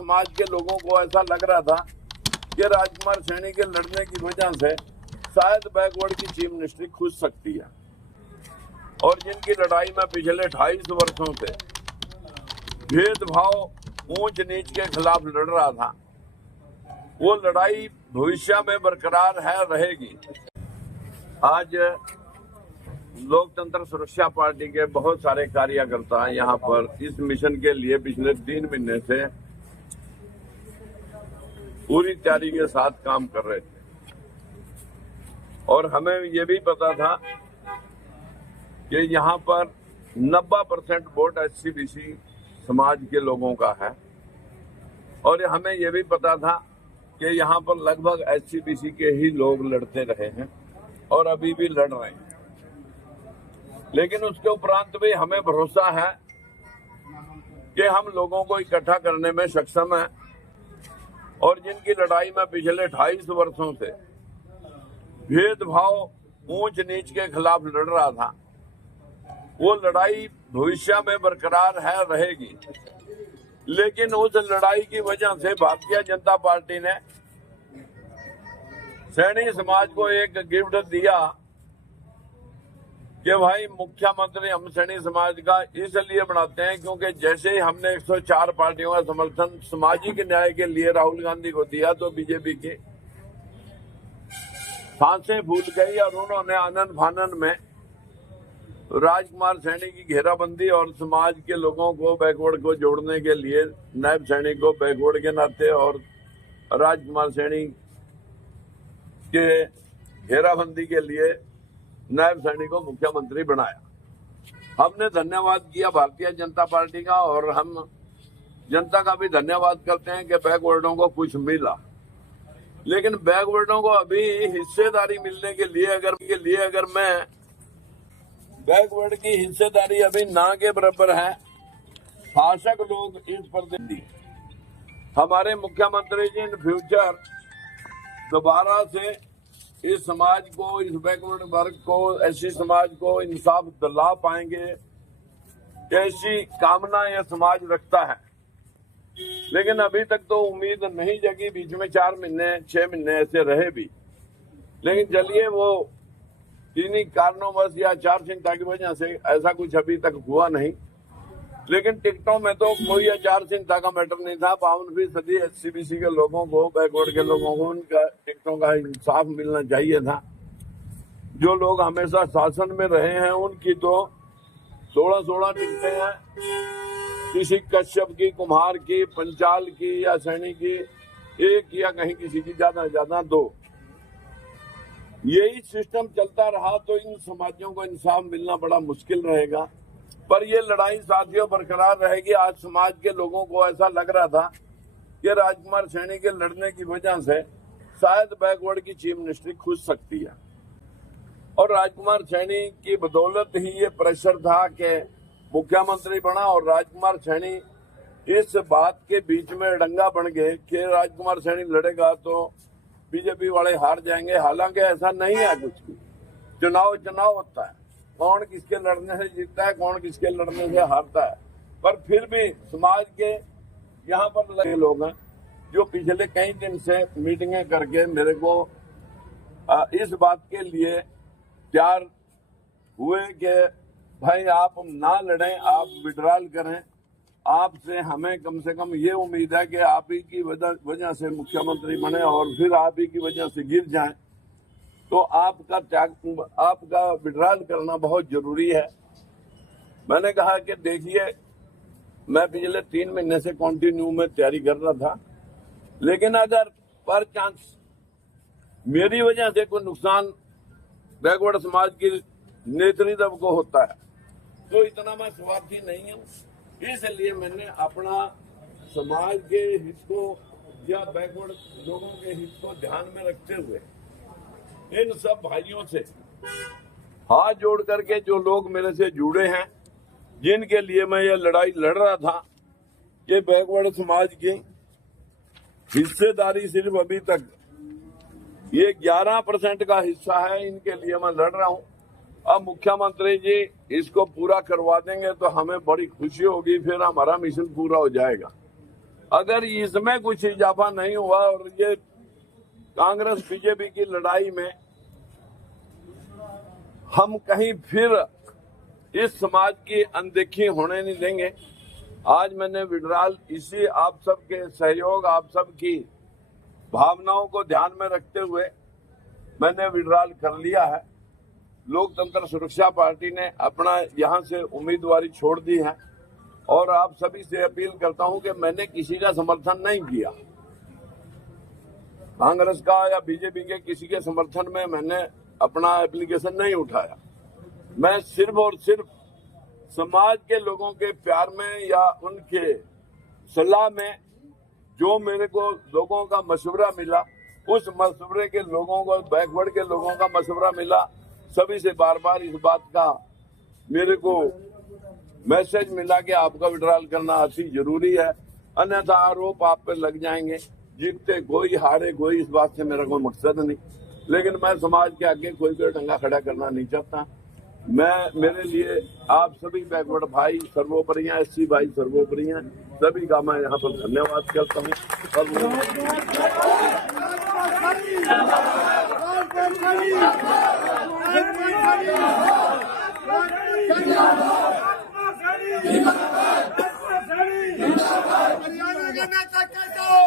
समाज के लोगों को ऐसा लग रहा था कि राजकुमार सैनी के लड़ने की वजह से शायद बैकवर्ड की चीफ मिनिस्ट्री खुज सकती है। और जिनकी लड़ाई में पिछले 28 वर्षों से भेदभाव ऊंच नीच के खिलाफ लड़ रहा था, वो लड़ाई भविष्य में बरकरार है, रहेगी। आज लोकतंत्र सुरक्षा पार्टी के बहुत सारे कार्यकर्ता यहाँ पर इस मिशन के लिए पिछले 3 महीने से पूरी तैयारी के साथ काम कर रहे थे। और हमें ये भी पता था कि यहाँ पर 90% वोट SC/BC समाज के लोगों का है। और हमें ये भी पता था कि यहाँ पर लगभग SC/BC के ही लोग लड़ते रहे हैं और अभी भी लड़ रहे हैं। लेकिन उसके उपरांत भी हमें भरोसा है कि हम लोगों को इकट्ठा करने में सक्षम हैं। और जिनकी लड़ाई में पिछले 28 वर्षों से भेदभाव ऊंच नीच के खिलाफ लड़ रहा था, वो लड़ाई भविष्य में बरकरार है, रहेगी। लेकिन उस लड़ाई की वजह से भारतीय जनता पार्टी ने सैनी समाज को एक गिफ्ट दिया कि भाई मुख्यमंत्री हम सैनी समाज का इसलिए बनाते हैं क्योंकि जैसे ही हमने 104 पार्टियों का समर्थन सामाजिक न्याय के लिए राहुल गांधी को दिया तो बीजेपी की सांसें फूल गई और उन्होंने आनंद फानन में राजकुमार सैनी की घेराबंदी और समाज के लोगों को बैकवर्ड को जोड़ने के लिए नायब सैनी को बैकवर्ड के नाते और राजकुमार सैनी के घेराबंदी के लिए नायब सैनी को मुख्यमंत्री बनाया। हमने धन्यवाद किया भारतीय जनता पार्टी का और हम जनता का भी धन्यवाद करते हैं कि बैकवर्डों को कुछ मिला। लेकिन बैकवर्डों को अभी हिस्सेदारी मिलने के लिए अगर मैं बैकवर्ड की हिस्सेदारी अभी ना के बराबर है, शासक लोग इस पर हमारे मुख्यमंत्री जी इन फ्यूचर दोबारा से इस समाज को, इस बैकवर्ड वर्ग को, ऐसी समाज को इंसाफ दिला पाएंगे, ऐसी कामना यह समाज रखता है। लेकिन अभी तक तो उम्मीद नहीं जगी। बीच में 4 महीने 6 महीने ऐसे रहे भी। लेकिन चलिए, वो किन्हीं कारणोंवश या आचार संहिता की वजह से ऐसा कुछ अभी तक हुआ नहीं। लेकिन टिकटों में तो कोई आचार संहिता का मैटर नहीं था। 52% SC/BC के लोगों को, बैकवर्ड के लोगों को उनका टिकटों का इंसाफ मिलना चाहिए था। जो लोग हमेशा शासन में रहे हैं उनकी तो 16 टिकटें हैं। किसी कश्यप की, कुम्हार की, पंचाल की या सैनी की 1 या कहीं किसी की ज्यादा से ज्यादा 2। यही सिस्टम चलता रहा तो इन समाजों को इंसाफ मिलना बड़ा मुश्किल रहेगा। पर ये लड़ाई साथियों बरकरार रहेगी। आज समाज के लोगों को ऐसा लग रहा था कि राजकुमार सैनी के लड़ने की वजह से शायद बैकवर्ड की चीफ मिनिस्ट्री खुज सकती है। और राजकुमार सैनी की बदौलत ही ये प्रेशर था कि मुख्यमंत्री बना और राजकुमार सैनी इस बात के बीच में डंगा बन गए कि राजकुमार सैनी लड़ेगा तो बीजेपी वाले हार जाएंगे। हालांकि ऐसा नहीं है कुछ भी। चुनाव होता है, कौन किसके लड़ने से जीतता है, कौन किसके लड़ने से हारता है। पर फिर भी समाज के यहाँ पर लगे लोग हैं जो पिछले कई दिन से मीटिंगें करके मेरे को इस बात के लिए तैयार हुए कि भाई आप ना लड़ें, आप विड्रॉल करें। आपसे हमें कम से कम ये उम्मीद है कि आप ही की वजह से मुख्यमंत्री बने और फिर आप ही की वजह से गिर जाएं, तो आपका विड्रॉल करना बहुत जरूरी है। मैंने कहा कि देखिए, मैं पिछले 3 महीने से कंटिन्यू में तैयारी कर रहा था। लेकिन अगर पर चांस मेरी वजह से कोई नुकसान बैकवर्ड समाज की नेतृत्व को होता है तो इतना मैं स्वार्थी नहीं हूँ। इसलिए मैंने अपना समाज के हित को या बैकवर्ड लोगों के हित को ध्यान में रखते हुए इन सब भाइयों से हाथ जोड़ करके, जो लोग मेरे से जुड़े हैं, जिनके लिए मैं ये लड़ाई लड़ रहा था कि बैकवर्ड समाज की हिस्सेदारी सिर्फ अभी तक ये 11% का हिस्सा है, इनके लिए मैं लड़ रहा हूं। अब मुख्यमंत्री जी इसको पूरा करवा देंगे तो हमें बड़ी खुशी होगी, फिर हमारा मिशन पूरा हो जाएगा। अगर इसमें कुछ इजाफा नहीं हुआ और ये कांग्रेस बीजेपी की लड़ाई में हम कहीं फिर इस समाज की अनदेखी होने नहीं देंगे। आज मैंने विड्रॉल इसी आप सबके सहयोग, आप सबकी भावनाओं को ध्यान में रखते हुए मैंने विड्रॉल कर लिया है। लोकतंत्र सुरक्षा पार्टी ने अपना यहां से उम्मीदवारी छोड़ दी है और आप सभी से अपील करता हूं कि मैंने किसी का समर्थन नहीं किया, कांग्रेस का या बीजेपी के किसी के समर्थन में मैंने अपना एप्लीकेशन नहीं उठाया। मैं सिर्फ और सिर्फ समाज के लोगों के प्यार में या उनके सलाह में जो मेरे को लोगों का मशवरा मिला, उस मशवरे के लोगों को, बैकवर्ड के लोगों का मशवरा मिला, सभी से बार बार इस बात का मेरे को मैसेज मिला कि आपका विड्रॉल करना अति जरूरी है, अन्यथा आरोप आप पे लग जाएंगे। जीतते कोई, हारे कोई, इस बात से मेरा कोई मकसद नहीं। लेकिन मैं समाज के आगे कोई टंगा खड़ा करना नहीं चाहता। मेरे लिए आप सभी बैकवर्ड भाई सर्वोपरि हैं, एससी भाई सर्वोपरि हैं, सभी का मैं यहाँ पर धन्यवाद करता हूँ। हरियाणा का नेता कैसे हो?